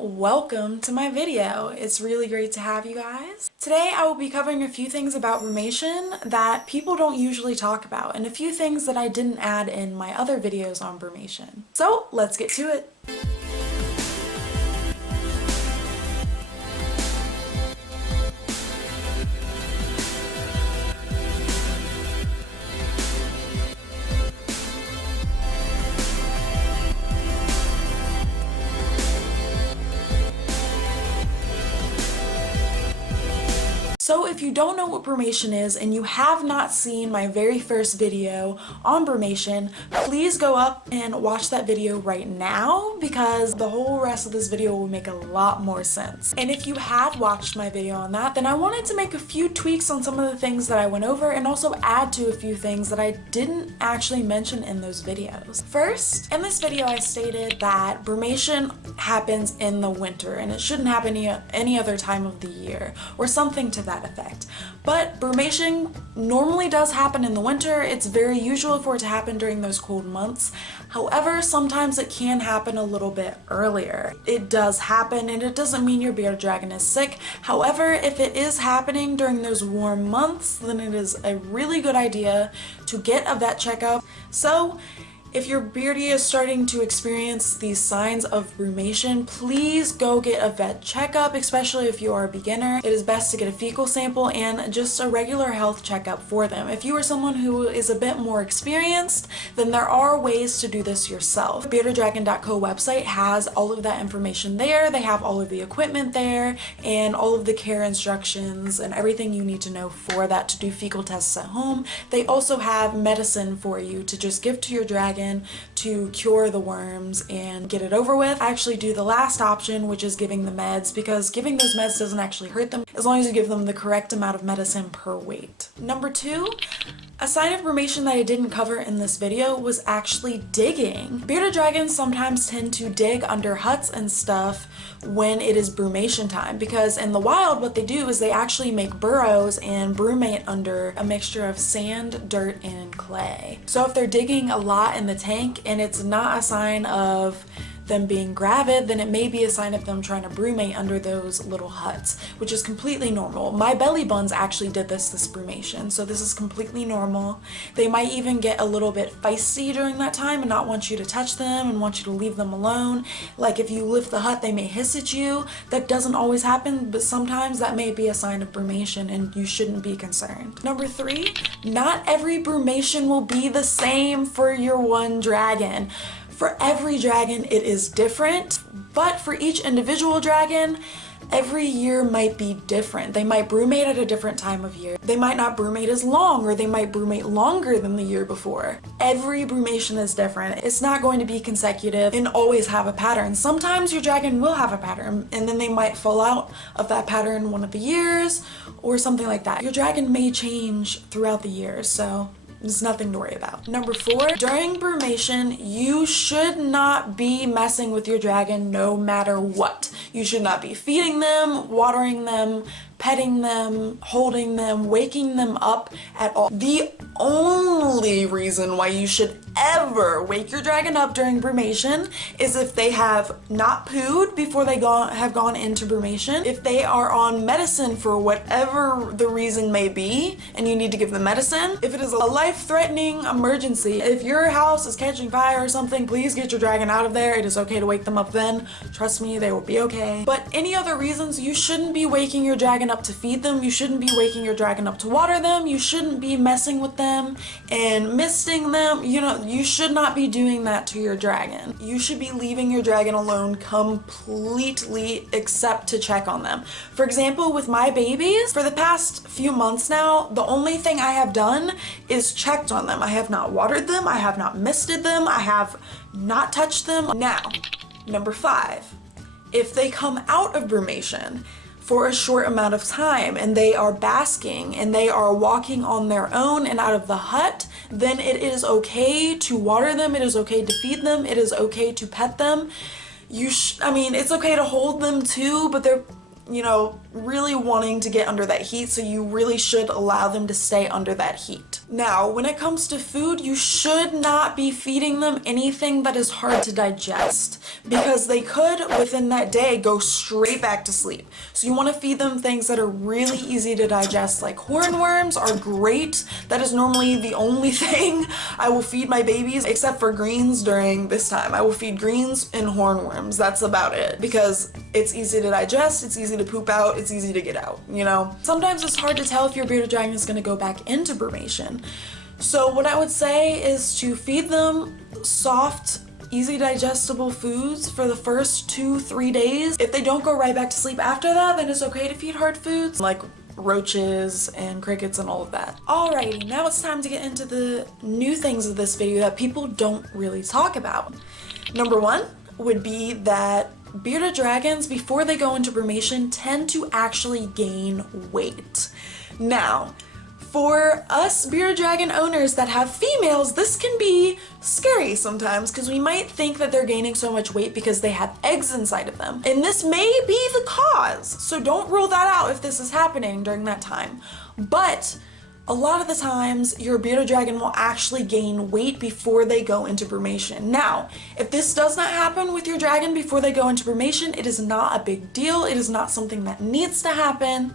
welcome to my video. It's really great to have you guys. Today I will be covering a few things about brumation that people don't usually talk about and a few things that I didn't add in my other videos on brumation. So let's get to it. So if you don't know what brumation is and you have not seen my very first video on brumation, please go up and watch that video right now because the whole rest of this video will make a lot more sense. And if you had watched my video on that, then I wanted to make a few tweaks on some of the things that I went over and also add to a few things that I didn't actually mention in those videos. First, in this video I stated that brumation happens in the winter and it shouldn't happen any other time of the year or something to that effect. But brumation normally does happen in the winter. It's very usual for it to happen during those cold months. However, sometimes it can happen a little bit earlier. It does happen and it doesn't mean your bearded dragon is sick. However, if it is happening during those warm months, then it is a really good idea to get a vet checkup. So if your beardy is starting to experience these signs of brumation, please go get a vet checkup, especially if you are a beginner. It is best to get a fecal sample and just a regular health checkup for them. If you are someone who is a bit more experienced, then there are ways to do this yourself. BeardedDragon.co website has all of that information there. They have all of the equipment there and all of the care instructions and everything you need to know for that to do fecal tests at home. They also have medicine for you to just give to your dragon to cure the worms and get it over with. I actually do the last option, which is giving the meds, because giving those meds doesn't actually hurt them as long as you give them the correct amount of medicine per weight. Number two, a sign of brumation that I didn't cover in this video was actually digging. Bearded dragons sometimes tend to dig under huts and stuff when it is brumation time, because in the wild what they do is they actually make burrows and brumate under a mixture of sand, dirt, and clay. So if they're digging a lot in the tank and it's not a sign of them being gravid, then it may be a sign of them trying to brumate under those little huts, which is completely normal. My belly buns actually did this brumation, so this is completely normal. They might even get a little bit feisty during that time and not want you to touch them and want you to leave them alone. Like if you lift the hut, they may hiss at you. That doesn't always happen, but sometimes that may be a sign of brumation and you shouldn't be concerned. Number three, not every brumation will be the same for your one dragon. For every dragon it is different, but for each individual dragon, every year might be different. They might brumate at a different time of year. They might not brumate as long, or they might brumate longer than the year before. Every brumation is different. It's not going to be consecutive and always have a pattern. Sometimes your dragon will have a pattern and then they might fall out of that pattern one of the years or something like that. Your dragon may change throughout the years, so there's nothing to worry about. Number four, during brumation, you should not be messing with your dragon no matter what. You should not be feeding them, watering them, petting them, holding them, waking them up at all. The only reason why you should ever wake your dragon up during brumation is if they have not pooed before they have gone into brumation, if they are on medicine for whatever the reason may be and you need to give them medicine, if it is a life-threatening emergency, if your house is catching fire or something, please get your dragon out of there. It is okay to wake them up then. Trust me, they will be okay. But any other reasons, you shouldn't be waking your dragon up to feed them. You shouldn't be waking your dragon up to water them. You shouldn't be messing with them and misting them. You know, you should not be doing that to your dragon. You should be leaving your dragon alone completely except to check on them. For example, with my babies, for the past few months now, the only thing I have done is checked on them. I have not watered them. I have not misted them. I have not touched them. Now, number five, if they come out of brumation for a short amount of time and they are basking and they are walking on their own and out of the hut, then it is okay to water them, it is okay to feed them, it is okay to pet them. I mean, it's okay to hold them too, but you know, really wanting to get under that heat, so you really should allow them to stay under that heat. Now, when it comes to food, you should not be feeding them anything that is hard to digest, because they could, within that day, go straight back to sleep. So you want to feed them things that are really easy to digest, like hornworms are great. That is normally the only thing I will feed my babies, except for greens during this time. I will feed greens and hornworms. That's about it, because it's easy to digest, it's easy to poop out, it's easy to get out, you know? Sometimes it's hard to tell if your bearded dragon is going to go back into brumation. So what I would say is to feed them soft, easy digestible foods for the first 2-3 days. If they don't go right back to sleep after that, then it's okay to feed hard foods like roaches and crickets and all of that. Alrighty, now it's time to get into the new things of this video that people don't really talk about. Number one would be that bearded dragons, before they go into brumation, tend to actually gain weight. Now, for us bearded dragon owners that have females, this can be scary sometimes, because we might think that they're gaining so much weight because they have eggs inside of them. And this may be the cause, so don't rule that out if this is happening during that time. But a lot of the times, your bearded dragon will actually gain weight before they go into brumation. Now, if this does not happen with your dragon before they go into brumation, it is not a big deal. It is not something that needs to happen.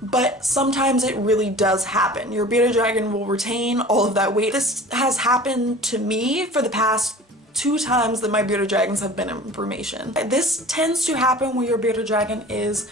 But sometimes it really does happen. Your bearded dragon will retain all of that weight. This has happened to me for the past 2 times that my bearded dragons have been in brumation. This tends to happen when your bearded dragon is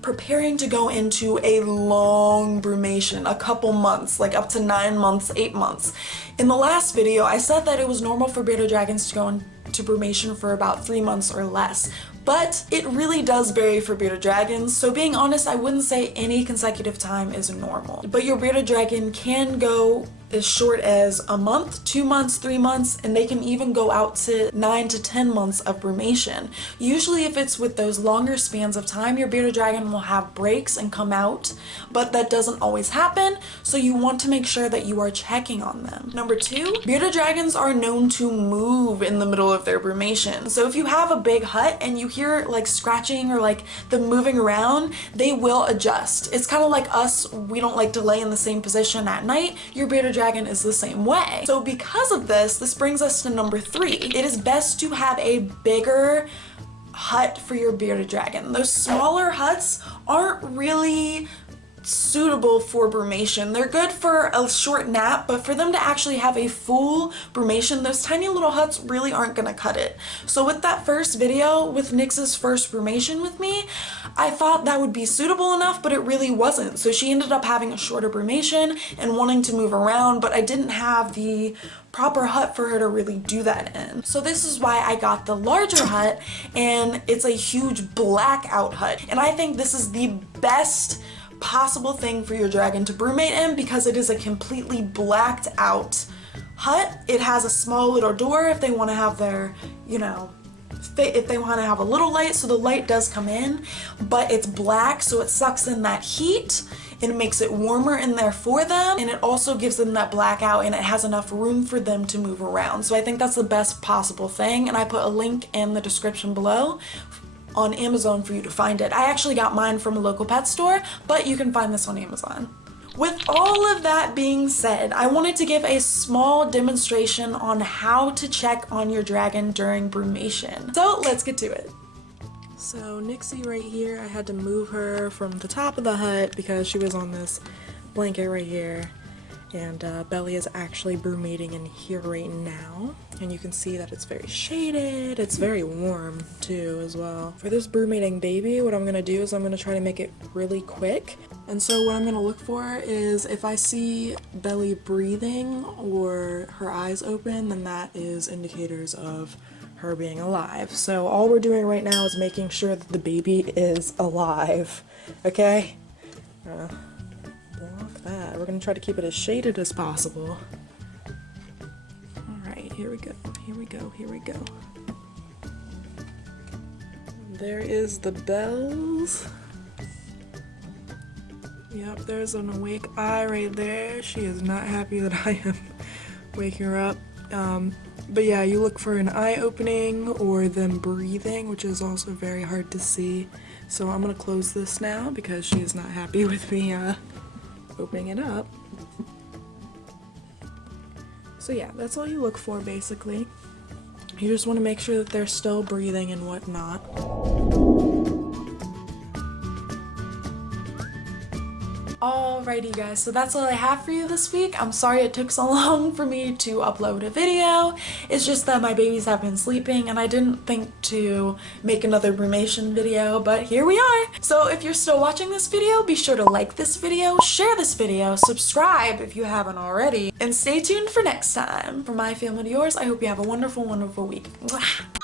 preparing to go into a long brumation, a couple months, like up to 9 months, 8 months. In the last video, I said that it was normal for bearded dragons to go into brumation for about 3 months or less. But it really does vary for bearded dragons, so being honest, I wouldn't say any consecutive time is normal. But your bearded dragon can go as short as a month, 2 months, 3 months, and they can even go out to 9 to 10 months of brumation. Usually if it's with those longer spans of time, your bearded dragon will have breaks and come out, but that doesn't always happen, so you want to make sure that you are checking on them. Number 2, bearded dragons are known to move in the middle of their brumation. So if you have a big hut and you hear like scratching or like them moving around, they will adjust. It's kind of like us, we don't like to lay in the same position at night. Your bearded dragon is the same way. So because of this, this brings us to number 3. It is best to have a bigger hut for your bearded dragon. Those smaller huts aren't really suitable for brumation. They're good for a short nap, but for them to actually have a full brumation, those tiny little huts really aren't gonna cut it. So with that first video, with Nyx's first brumation with me, I thought that would be suitable enough, but it really wasn't. So she ended up having a shorter brumation and wanting to move around, but I didn't have the proper hut for her to really do that in. So this is why I got the larger hut, and it's a huge blackout hut. And I think this is the best possible thing for your dragon to brumate in, because it is a completely blacked out hut. It has a small little door if they want to have their, you know, if they want to have a little light, so the light does come in, but it's black, so it sucks in that heat and it makes it warmer in there for them, and it also gives them that blackout, and it has enough room for them to move around. So I think that's the best possible thing, and I put a link in the description below on Amazon for you to find it. I actually got mine from a local pet store, but you can find this on Amazon. With all of that being said, I wanted to give a small demonstration on how to check on your dragon during brumation. So let's get to it. So Nixie right here, I had to move her from the top of the hut because she was on this blanket right here. And Belly is actually brumating in here right now, and you can see that it's very shaded. It's very warm too as well. For this brumating baby, what I'm gonna do is I'm gonna try to make it really quick. And so what I'm gonna look for is if I see Belly breathing or her eyes open, then that is indicators of her being alive. So all we're doing right now is making sure that the baby is alive, okay? Block that. We're gonna try to keep it as shaded as possible. Alright, here we go, here we go, here we go. There is the bells. Yep, there's an awake eye right there. She is not happy that I am waking her up. But yeah, you look for an eye opening or them breathing, which is also very hard to see. So I'm gonna close this now because she is not happy with me opening it up. So yeah, that's all you look for basically. You just want to make sure that they're still breathing and whatnot. Alrighty guys, so that's all I have for you this week. I'm sorry it took so long for me to upload a video. It's just that my babies have been sleeping and I didn't think to make another brumation video, but here we are. So if you're still watching this video, be sure to like this video, share this video, subscribe if you haven't already, and stay tuned for next time. From my family to yours, I hope you have a wonderful, wonderful week. Mwah!